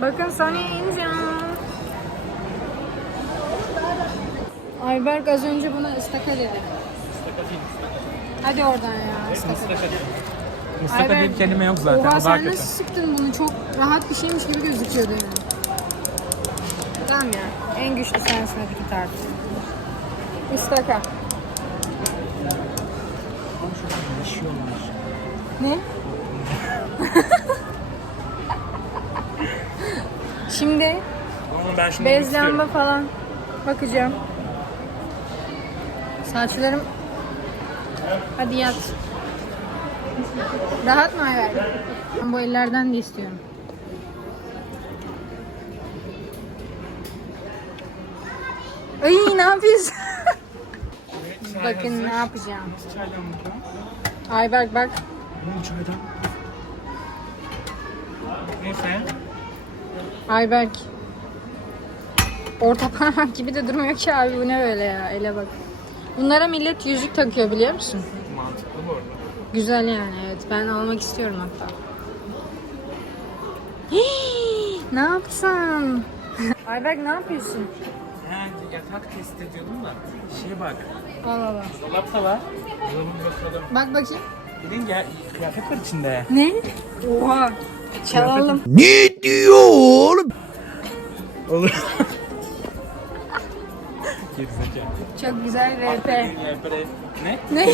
Bakın Sony'e ineceğim. Ayberk az önce buna ıstaka dedi. Hadi oradan ya ıstaka. Mustafa Ayber- diye bir kelime yok zaten. Oha o daha sen kötü. nasıl sıktın bunu? Çok rahat bir şeymiş gibi gözüküyordu yani. Tamam ya. En güçlü sensin hadi git artık. Istaka. Ne? Şimdi Ama ben şimdi bez istiyorum. lamba falan bakacağım. Saçlarım Hadi yat. Rahat mı Ayver? Ben bu ellerden de istiyorum. Ay ne yapıyorsun? Bakın ne yapacağım. Ayberk bak. Çaydan. Neyse. Ayberk. Orta parmak gibi de durmuyor ki abi bu ne böyle ya ele bak. Bunlara millet yüzük takıyor biliyor musun? Mantıklı bu arada. Güzel yani evet ben almak istiyorum hatta. Hii, ne yapsam? Ayberk ne yapıyorsun? Yani yatak test ediyordum da. Şey bak. Al al al. Dolap da var. Dolabın bakalım. Bak bakayım. Bilin gel kıyafet var içinde. Ne? Oha. Çalalım. Ne diyor oğlum? Olur. Çok güzel RP. Ne? Ne?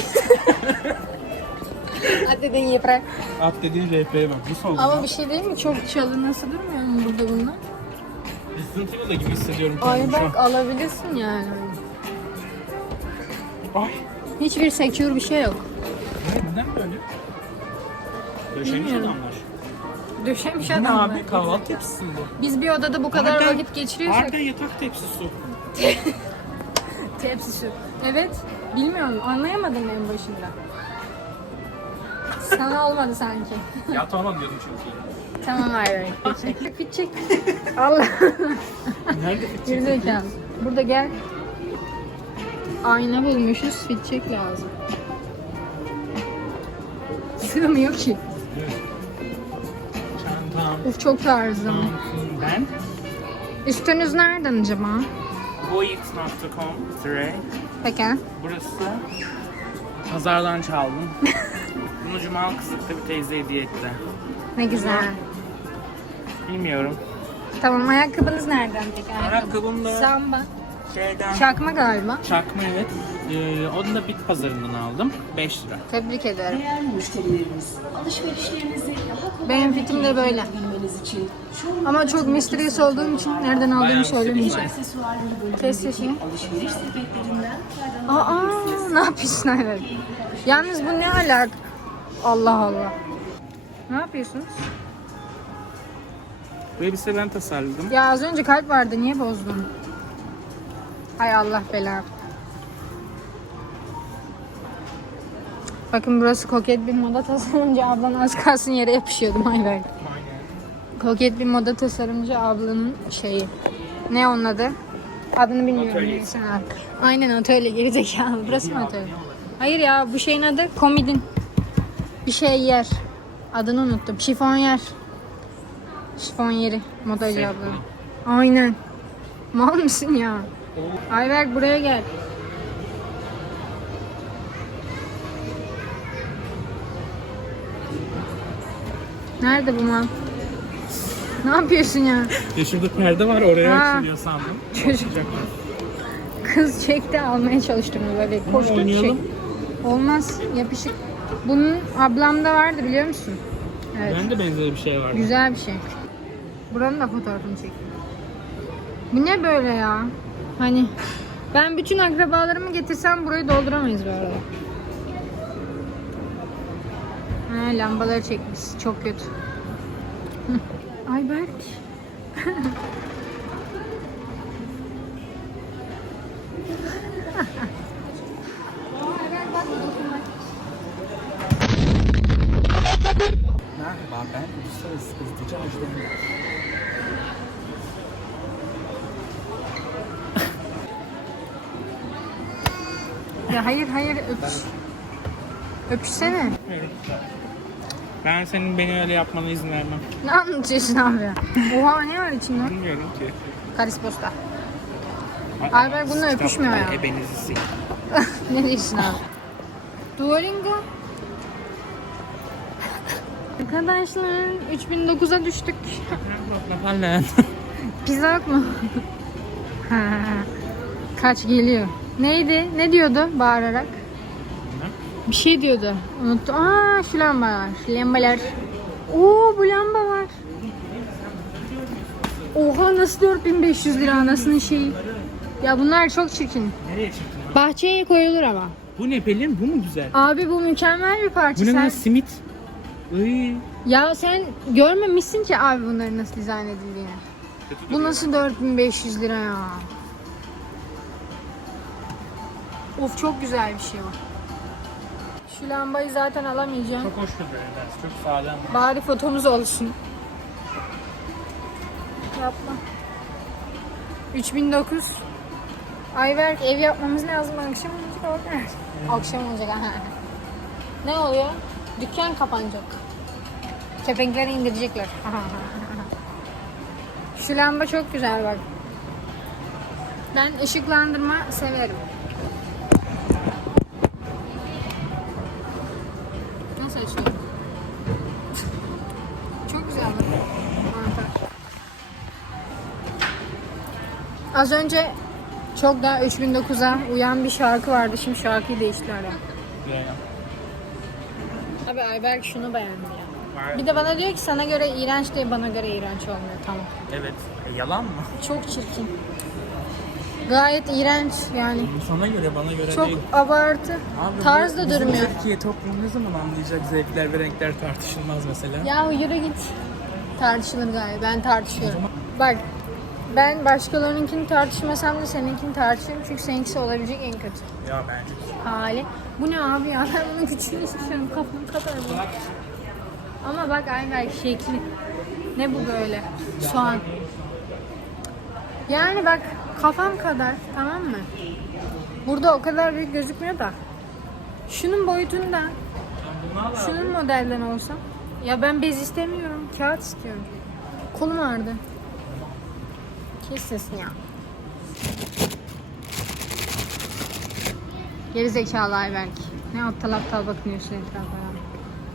Hadi dedin yepre. At dediğin RP'ye bak. Bu soldu. Ama bir şey değil mi? Çok çalı nasıl durmuyor mu burada bunlar? Resident Evil'da gibi hissediyorum kendimi şu an. Ayberk alabilirsin yani. Ay. Hiçbir secure bir şey yok. Ne, neden böyle? Döşemiş Bilmiyorum. adamlar. Döşemiş adam. abi? Kahvaltı tepsisi mi bu? Biz bir odada bu kadar Harbiden- vakit geçiriyorsak Harbiden yatak tepsisi. tepsi su. Evet. Bilmiyorum. Anlayamadım en başında. Sana olmadı sanki. ya tamam diyordum çünkü. tamam çek. Fit çek. Allah. Nerede fit Gerizekalı. Burada gel. Ayna bulmuşuz. Fit check lazım. Sığmıyor ki. Uf çok tarzım. Ben Üstünüz nereden acaba? boyx.com Stray. Peki. Burası pazardan çaldım. Bunu Cuma kısıkta bir teyze hediye etti. Ne güzel. Bilmiyorum. Tamam ayakkabınız nereden peki? Ayakkabım da Samba. şeyden Çakma galiba. çakma evet. Ee, onu da bit pazarından aldım. 5 lira. Tebrik ederim. Değerli müşterilerimiz, alışverişlerinizi daha kolay Benim fitim de böyle. İçin Ama çok mysterious olduğum için nereden aldığımı söylemeyeceğim. sepetlerinden faydalanabilirsiniz. Aa ne yapıyorsun Ayber? Yalnız bu ne alak? Allah Allah. Ne yapıyorsunuz? Bu elbise ben tasarladım. Ya az önce kalp vardı niye bozdun? Hay Allah bela. Bakın burası koket bir moda tasarımcı ablan az kalsın yere yapışıyordum Ayberk. Koket bir moda tasarımcı ablanın şeyi. Ne onun adı? Adını bilmiyorum. Atölyesi. neyse. Ha. Aynen atölye gerizekalı. Burası mı atölye? Hayır ya bu şeyin adı komidin. Bir şey yer. Adını unuttum. Şifon yer. Şifon yeri. Modacı ablanın. Aynen. Mal mısın ya? Ayberk buraya gel. Nerede bu mal? Ne yapıyorsun ya? Ya şurada perde var oraya Ha. açılıyor sandım. Çocuk kız çekti almaya çalıştım böyle koştu çek. oynayalım. Olmaz yapışık. Bunun ablamda vardı biliyor musun? Evet. Ben de benzer bir şey var. Güzel bir şey. Buranın da fotoğrafını çektim. Bu ne böyle ya? Hani ben bütün akrabalarımı getirsem burayı dolduramayız bu arada. Ha, lambaları çekmiş. Çok kötü. Ayberk. Merhaba ben Uluslararası Gazeteci Ajda. Ya hayır hayır öpüş. Öpüşsene. Ben senin beni öyle yapmana izin vermem. Ne anlatıyorsun abi? Oha ne var içinde? Bilmiyorum ki. Karisposta. Ayber bununla öpüşmüyor ya. Ebenizi sik. ne diyorsun abi? Duolingo. Arkadaşlar 3009'a düştük. Pizza yok mu? Kaç geliyor. Neydi? Ne diyordu bağırarak? Bir şey diyordu. Unuttum. Aa şu lamba var. Şu lambalar. Oo bu lamba var. Oha nasıl 4500 lira anasının şeyi. Ya bunlar çok çirkin. Nereye çıktın? Bahçeye koyulur ama. Bu ne Pelin? Bu mu güzel? Abi bu mükemmel bir parça. Bu ne Sen... simit? Iy. Ya sen görmemişsin ki abi bunların nasıl dizayn edildiğini. Bu nasıl 4500 lira ya? Of çok güzel bir şey bu. Şu lambayı zaten alamayacağım. Çok hoş bir ders. Çok sade ama. Bari fotomuz olsun. Yapma. 3009. Ayberk ev yapmamız lazım. Akşam olacak orada. Akşam olacak. aha. ne oluyor? Dükkan kapanacak. Kepenkleri indirecekler. Şu lamba çok güzel bak. Ben ışıklandırma severim. Az önce çok daha 3009'a uyan bir şarkı vardı. Şimdi şarkıyı değiştiler ya. Abi Ayberk şunu beğendi ya. Bir de bana diyor ki sana göre iğrenç diye bana göre iğrenç olmuyor. Tamam. Evet. E, yalan mı? Çok çirkin. Gayet iğrenç yani. Sana göre bana göre Çok değil. abartı. Abi, Tarz bu- da bizim durmuyor. Türkiye toplumu ne zaman anlayacak zevkler ve renkler tartışılmaz mesela. Ya yürü git. Tartışılır gayet. Ben tartışıyorum. Bak ben başkalarınınkini tartışmasam da seninkini tartışıyorum. Çünkü seninkisi olabilecek en kötü Ya bence. hali. Bu ne abi ya? Ben bunun küçüğünü istiyorum. Kafam kadar bu. Ama bak Ayberk şekli. Ne bu böyle? Soğan. Yani bak kafam kadar tamam mı? Burada o kadar büyük gözükmüyor da. Şunun boyutunda şunun modelden olsa. Ya ben bez istemiyorum. Kağıt istiyorum. Kolum ağrıdı. Kes sesini ya. Geri zekalı Ayberk. Ne aptal aptal bakınıyorsun etrafa.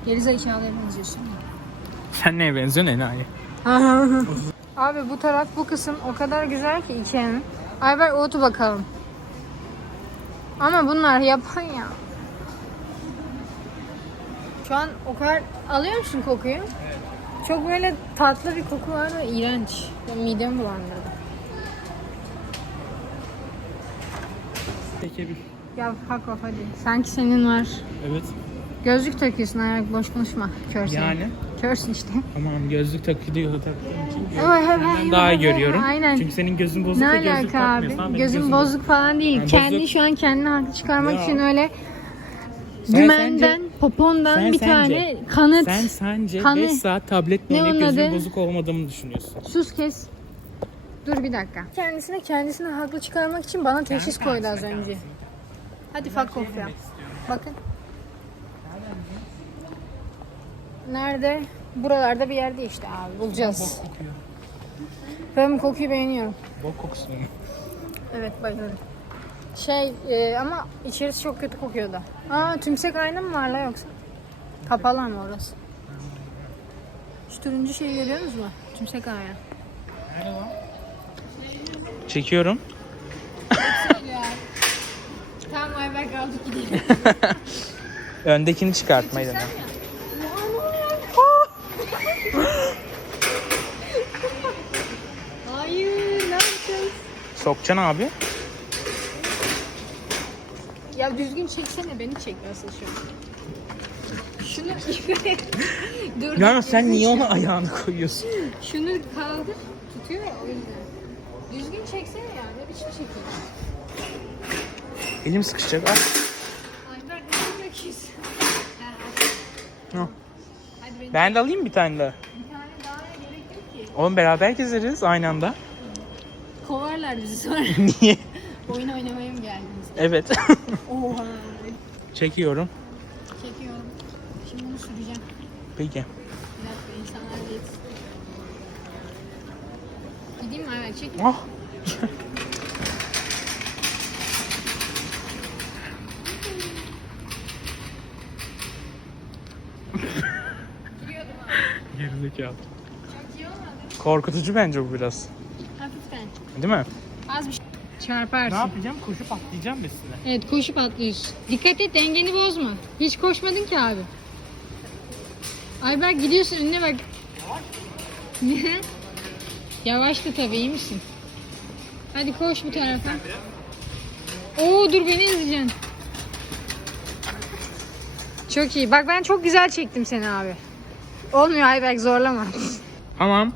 Geri zekalıya benziyorsun. Sen neye benziyorsun enayi? Abi bu taraf bu kısım o kadar güzel ki Ikea'nın. Ayber otu bakalım. Ama bunlar yapan ya. Şu an o kadar alıyor musun kokuyu? Çok böyle tatlı bir koku var ve iğrenç. Midemi bulandırdı. Peki bir. Ya fuck off hadi. Sanki senin var. Evet. Gözlük takıyorsun ayak boş konuşma. Körsün. Yani? Körsün işte. Tamam gözlük takıyor taktığım için Evet, evet, ben daha iyi görüyorum. aynen. Çünkü senin gözün bozuk Ne ve gözlük alaka abi? takmıyorsan benim Gözüm gözüm bozuk falan değil. Yani Kendi bozuk- şu an kendini haklı çıkarmak Ya. için öyle Sen dümenden, sence- popondan Sen bir sence- tane kanıt. Sen sence Kanı- 5 saat tabletle Ne onun gözün adı? bozuk olmadığımı düşünüyorsun. Sus kes. Dur bir dakika. Kendisine kendisini haklı çıkarmak için bana teşhis koydu az önce. Hadi fuck off ya. Bakın. Nerede? Buralarda bir yerde işte abi. Bulacağız. Kokuyor. Ben bu kokuyu beğeniyorum. Bok kokusu mu? Evet bayılıyorum. Şey e, ama içerisi çok kötü kokuyordu. Aa tümsek ayna mı var la yoksa? Kapalı ama orası. Şu turuncu şeyi görüyorsunuz mu? Tümsek ayna. Çekiyorum. Tamam Ayberk aldık gidelim. Öndekini çıkartmayı dene. Hayır ne yapacağız? Sokacaksın abi. Ya düzgün çeksene beni çek nasıl şu an. Şunu dur. Dur, sen niye onu ayağını koyuyorsun? Şunu kaldır. Tutuyor ya o yüzden. Düzgün çeksene ya. Ne biçim çekiyorsun? Elim sıkışacak. Al. Ayberk ne çekiyorsun? Al. Hadi beni Ben de alayım bir tane daha. bir tane daha gerek yok ki. Oğlum beraber gezeriz aynı anda. Kovarlar bizi sonra. Niye? Oyun oynamaya mı geldiniz? Evet. Oha. Çekiyorum. Çekiyorum. Şimdi bunu süreceğim. Peki. Bir dakika insanlar değil. Ayberk? Çek. Ah. Gerizekalı. Çok iyi olmadı. Korkutucu bence bu biraz. Hafiften. Değil mi? Az bir şey. Çarparsın. Ne yapacağım? Koşup atlayacağım mı üstüne? Evet koşup atlıyorsun. Dikkat et dengeni bozma. Hiç koşmadın ki abi. Ayberk gidiyorsun önüne bak. Yavaş da tabii iyi misin? Hadi koş bu tarafa. Oo dur beni ezeceksin. Çok iyi. Bak ben çok güzel çektim seni abi. Olmuyor Ayberk zorlama. Tamam.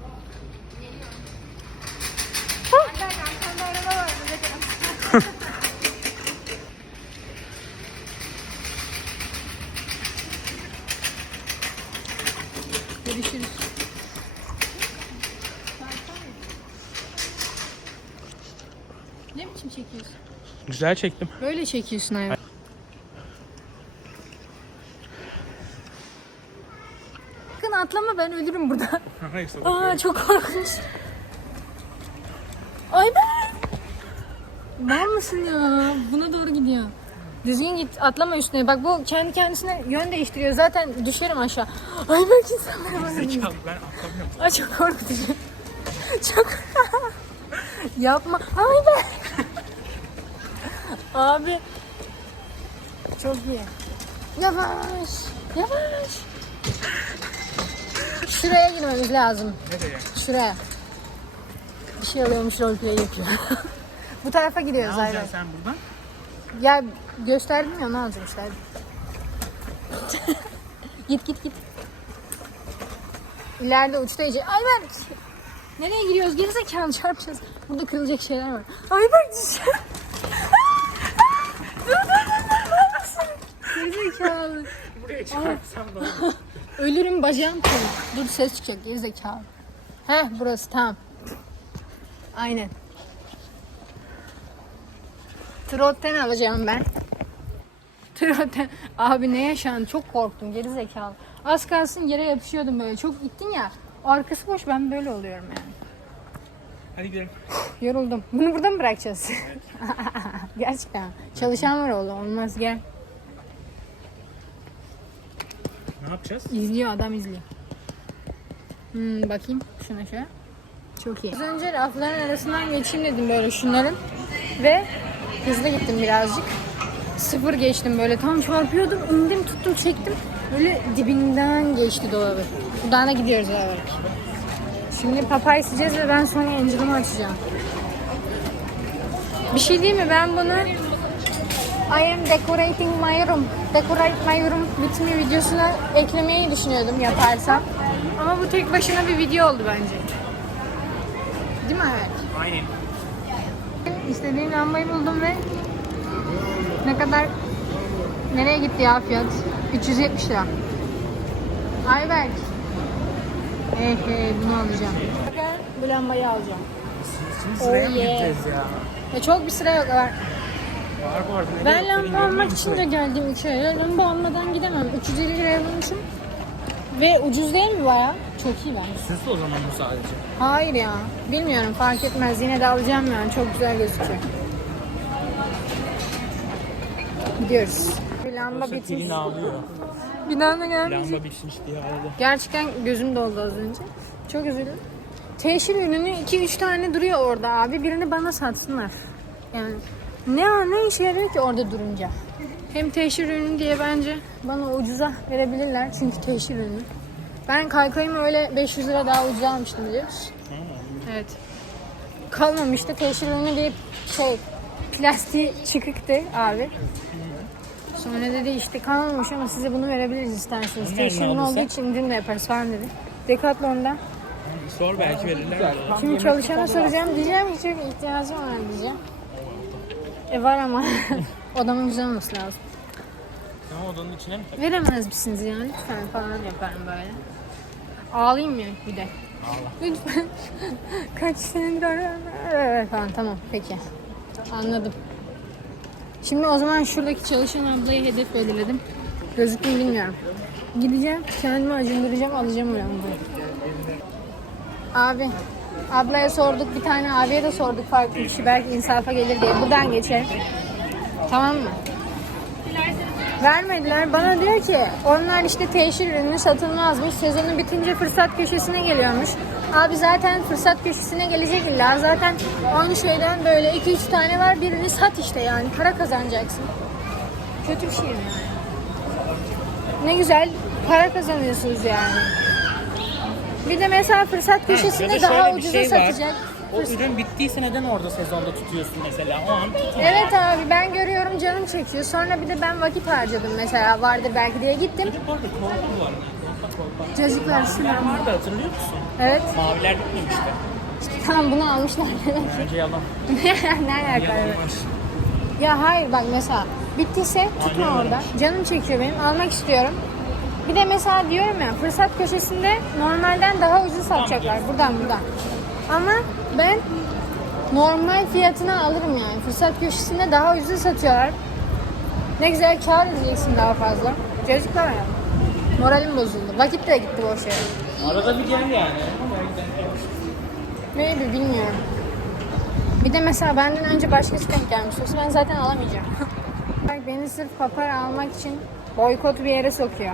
Güzel çektim. Böyle çekiyorsun Ayberk. Sakın atlama ben ölürüm burada. Aa çok korkunç. Ay ben. Mal mısın ya? Buna doğru gidiyor. Düzgün git atlama üstüne. Bak bu kendi kendisine yön değiştiriyor. Zaten düşerim aşağı. Ay ben insanlara bak. Zekalı ben atlamıyorum. Ay çok korkutucu. Çok. Yapma. Ay ben. Abi. Çok iyi. Yavaş. Yavaş. Şuraya girmemiz lazım. Nereye? Şuraya. Bir şey alıyormuş roleplay yapıyor. Bu tarafa Ne gidiyoruz alacaksın aynen. sen buradan? Ya gösterdim ya ne alacağım işte. git git git. İleride uçta iyice. Ayberk! Nereye giriyoruz? Gerizekalı çarpacağız. Burada kırılacak şeyler var. Ayberk düşeceğim. dur dur dur dur. ne yapıyorsun? Gerizekalı. Buraya çarpsam da olur. Ölürüm bacağım kırılır. Dur ses çıkacak gerizekalı. Heh burası tamam. Aynen. Trotten alacağım ben. Trotten. Abi ne yaşandı? Çok korktum gerizekalı. Az kalsın yere yapışıyordum böyle. Çok gittin ya. Arkası boş ben böyle oluyorum yani. Hadi gidelim. Yoruldum. Bunu burada mı bırakacağız? Gerçekten. Çalışan var oğlum. Olmaz gel. Ne yapacağız? İzliyor adam izliyor. Hmm, bakayım şuna şöyle. Çok iyi. Az önce rafların arasından geçeyim dedim böyle şunların. Ve hızlı gittim birazcık. Sıfır geçtim böyle tam çarpıyordum. indim tuttum çektim. Böyle dibinden geçti dolabı. Da gidiyoruz abi. Şimdi papaya isteyeceğiz ve ben sonra Angel'ımı açacağım. Bir şey değil mi? Ben bunu I am decorating my room. Decorate my room with me videosuna eklemeyi düşünüyordum yaparsam. Ama bu tek başına bir video oldu bence. Değil mi evet? Aynen. İstediğim lambayı buldum ve ne kadar nereye gitti ya fiyat? 370 lira. Ayberk. Hey hey bunu alacağım. Bu lambayı alacağım. Şimdi sıraya mı Oh yeah. gideceğiz ya? Ya çok bir sıra yok. Ben lamba almak için de geldim iki ay. Lamba almadan gidemem. 350 liraya bulmuşum. Ve ucuz değil mi baya? Çok iyi bence. Süs o zaman bu sadece. Hayır ya. Bilmiyorum fark etmez. Yine de alacağım yani. Çok güzel gözüküyor. Gidiyoruz. Bir lamba bitmiş. Pilini alıyor. Bir daha da gelmeyecek. Lamba bitmiş diye aldı. Gerçekten gözüm doldu az önce. Çok üzüldüm. Teşhir ürünü 2-3 tane duruyor orada abi. Birini bana satsınlar. Yani ne ne işe yarıyor ki orada durunca? Hem teşhir ürünü diye bence bana ucuza verebilirler. Çünkü teşhir ürünü. Ben kaykayımı öyle 500 lira daha ucuza almıştım biliyor musun? Evet. Kalmamıştı. Teşhir ürünü diye şey plastiği çıkıktı abi. Sonra dedi işte kalmamış ama size bunu verebiliriz isterseniz. Teşhir ürünü olduğu için indirim de yaparız falan dedi. Decathlon'da. Sor belki verirler. Şimdi çalışana soracağım diyeceğim ki çok ihtiyacım var diyeceğim. E var ama odamın güzel olması lazım. Ama odanın içine mi tak? Veremez misiniz ya lütfen falan yaparım böyle. Ağlayayım mı bir de? Lütfen. Kaç senedir arıyorum. falan tamam peki. Anladım. Şimdi o zaman şuradaki çalışan ablayı hedef belirledim. Gözüktü mü bilmiyorum. Gideceğim, kendimi acındıracağım, alacağım o lambayı. Abi, ablaya sorduk, bir tane abiye de sorduk farklı kişi belki insafa gelir diye. Buradan geçelim. Tamam mı? Vermediler. Bana diyor ki onlar işte teşhir ürünü satılmazmış. Sezonu bitince fırsat köşesine geliyormuş. Abi zaten fırsat köşesine gelecek illa. Zaten aynı şeyden böyle 2-3 tane var. Birini sat işte yani. Para kazanacaksın. Kötü bir şey mi yani? Ne güzel para kazanıyorsunuz yani. Bir de mesela fırsat köşesinde da daha ucuza şey satacak. O ürün bittiyse neden orada sezonda tutuyorsun mesela? O an tutma. Evet abi ben görüyorum canım çekiyor. Sonra bir de ben vakit harcadım mesela vardır belki diye gittim. Çocuk orada korku var. Çocuklar şuna. vardı hatırlıyor musun? Evet. Maviler bitmemişti. Tamam bunu almışlar. Önce yalan. ne alaka? Yalanmış. Ya hayır bak mesela bittiyse tutma Aynen orada. Canım çekiyor benim almak istiyorum. Bir de mesela diyorum ya fırsat köşesinde normalden daha ucuz satacaklar buradan buradan. Ama ben normal fiyatına alırım yani. Fırsat köşesinde daha ucuz satıyorlar. Ne güzel kar edeceksin daha fazla. Çocuklar ya. Moralim bozuldu. Vakit de gitti boş yere. Arada bir gel yani. Maybe bilmiyorum. Bir de mesela benden önce başkası denk gelmiş olsa ben zaten alamayacağım. Beni sırf papar almak için boykot bir yere sokuyor.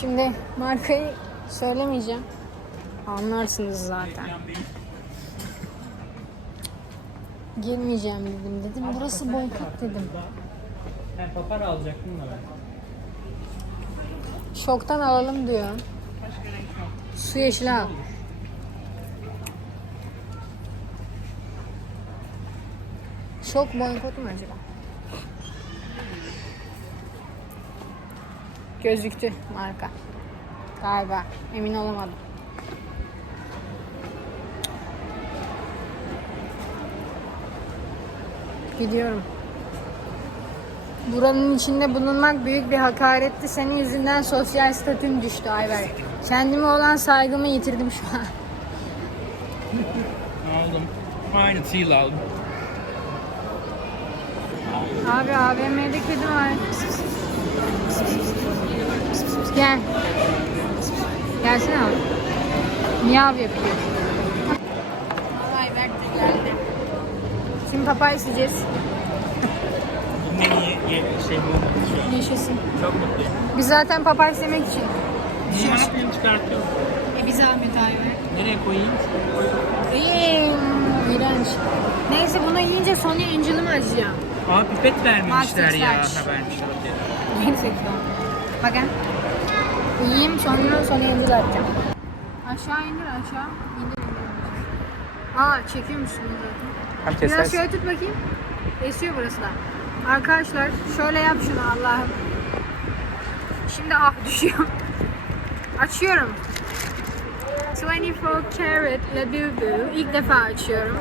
Şimdi markayı söylemeyeceğim. Anlarsınız zaten. Girmeyeceğim dedim. Dedim burası boykot dedim. Ben papar alacaktım da ben. Şoktan alalım diyor. Su yeşili al. Şok boykot mu acaba? Gözüktü marka. Galiba. Emin olamadım. Gidiyorum. Buranın içinde bulunmak büyük bir hakaretti. Senin yüzünden sosyal statüm düştü Ayber. Kendime olan saygımı yitirdim şu an. Aldım. Aynı teal aldım. Abi AVM'de kedi var. Gel. Gelsene abi. Miyav yapıyor. Ayber de geldi. Şimdi papaya isteyeceğiz. Ne iyi ye- şey an. Yaşasın. Çok mutluyum. Biz zaten papaya istemek için. Ne yapayım çıkartıyorum. E bir zahmet Ayber. Nereye koyayım? İyi, iğrenç. Neyse bunu yiyince Sony Angel'ımı açacağım. Aa pipet vermemişler ya. Ha Flash. vermişler okey. Neyse Bakın. Yiyeyim sonra Sony Angel açacağım. Aşağı indir aşağı. İndir indir. Aa çekiyormuşsun zaten. Hem Biraz kesersin. şöyle tut bakayım. Esiyor burası da. Arkadaşlar şöyle yap şunu Allah'ım. Şimdi ah düşüyor. Açıyorum. 24 karat Labubu. İlk defa açıyorum.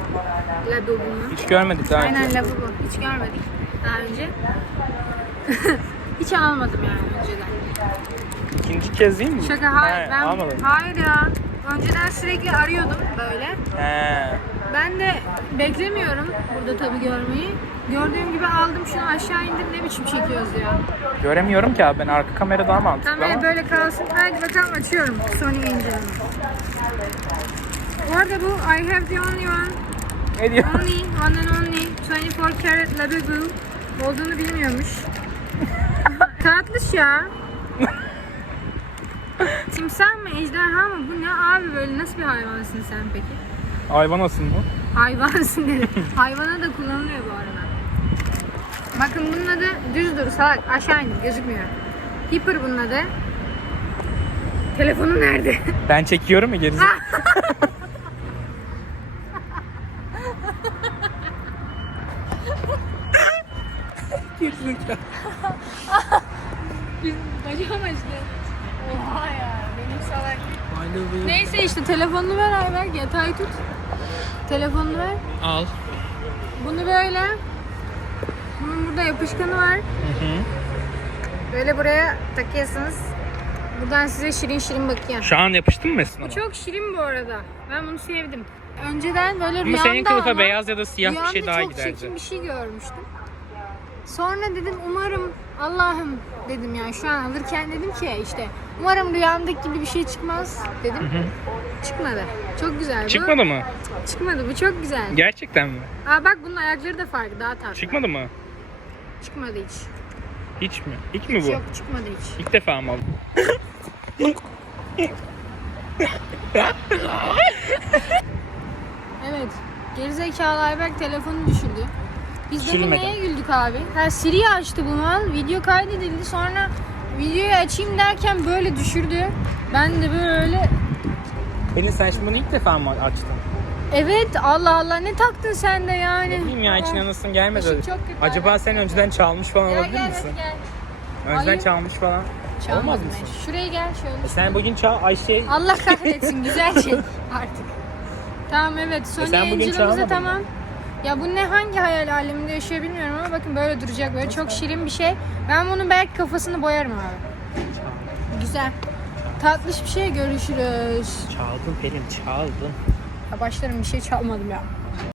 Labubu'mu. Hiç görmedik daha önce. Aynen Labubu. Hiç görmedik daha önce. Hiç almadım yani önceden. İkinci kez değil mi? Şaka hayır. He, ben, almadın. hayır ya. Önceden sürekli arıyordum böyle. He. Ben de beklemiyorum burada tabii görmeyi. Gördüğüm gibi aldım şunu aşağı indim ne biçim çekiyoruz ya. Göremiyorum ki abi ben arka kamera daha mantıklı Tamam ama. böyle kalsın. Hadi bakalım açıyorum Sony Angel'ımı. Bu arada bu I have the only one, Ne diyor? only, one and only 24 karat Labubu olduğunu bilmiyormuş. Tatlış ya. Timsah mı ejderha mı bu ne abi böyle nasıl bir hayvansın sen peki? Hayvan asın mı? Hayvansın dedim. Hayvana da kullanılıyor bu arada. Bakın bunun adı düz dur salak aşağı indir gözükmüyor. Hipper bunun adı. Telefonu nerede? Ben çekiyorum ya gerisi. Neyse işte telefonunu ver Ayberk yatağı tut. Telefonunu ver. Al. Bunu böyle. Bunun burada yapışkanı var. Hı hı. Böyle buraya takıyorsunuz. Buradan size şirin şirin bakıyor. Şu an yapıştın mı? Bu çok şirin bu arada. Ben bunu sevdim. Önceden böyle Ama rüyamda senin kılıfa ama beyaz ya da siyah bir rüyamda şey daha çok giderdi. çirkin bir şey görmüştüm. Sonra dedim umarım Allah'ım dedim ya şu an alırken dedim ki işte umarım rüyamdaki gibi bir şey çıkmaz dedim. Çıkmadı. Çok güzel bu. Çıkmadı mı? Çıkmadı bu çok güzel. Gerçekten mi? Aa bak bunun ayakları da farklı daha tatlı. Çıkmadı mı? Çıkmadı hiç. Hiç mi? İlk mi bu? Yok çıkmadı hiç. İlk defa mı aldın? Evet. Gerizekalı Ayberk telefonu düşürdü. Biz de bu Düşürmedi. neye güldük abi? Ha Siri'yi açtı bu mal. Video kaydedildi. Sonra videoyu açayım derken böyle düşürdü. Ben de böyle Pelin sen şimdi bunu ilk defa mı açtın? Evet Allah Allah ne taktın sen de yani. Ne bileyim ya içine nasıl gelmedi. Işık çok kötü Acaba sen önceden çalmış falan Gel olabilir gel misin? hadi gel. Önceden Hayır. çalmış falan. Olmaz Çalmadım mısın? Şuraya gel şöyle. E sen bugün çal Ayşe Allah kahretsin güzel şey artık. Tamam evet Sony E sen bugün Angel'ımıza çağırmadın tamam. Ya bu ne hangi hayal aleminde yaşıyor bilmiyorum ama bakın böyle duracak böyle çok şirin bir şey. Ben bunun belki kafasını boyarım abi. Güzel. Tatlış bir şey görüşürüz. çaldın Pelin çaldın. Ya başlarım bir şey çalmadım ya.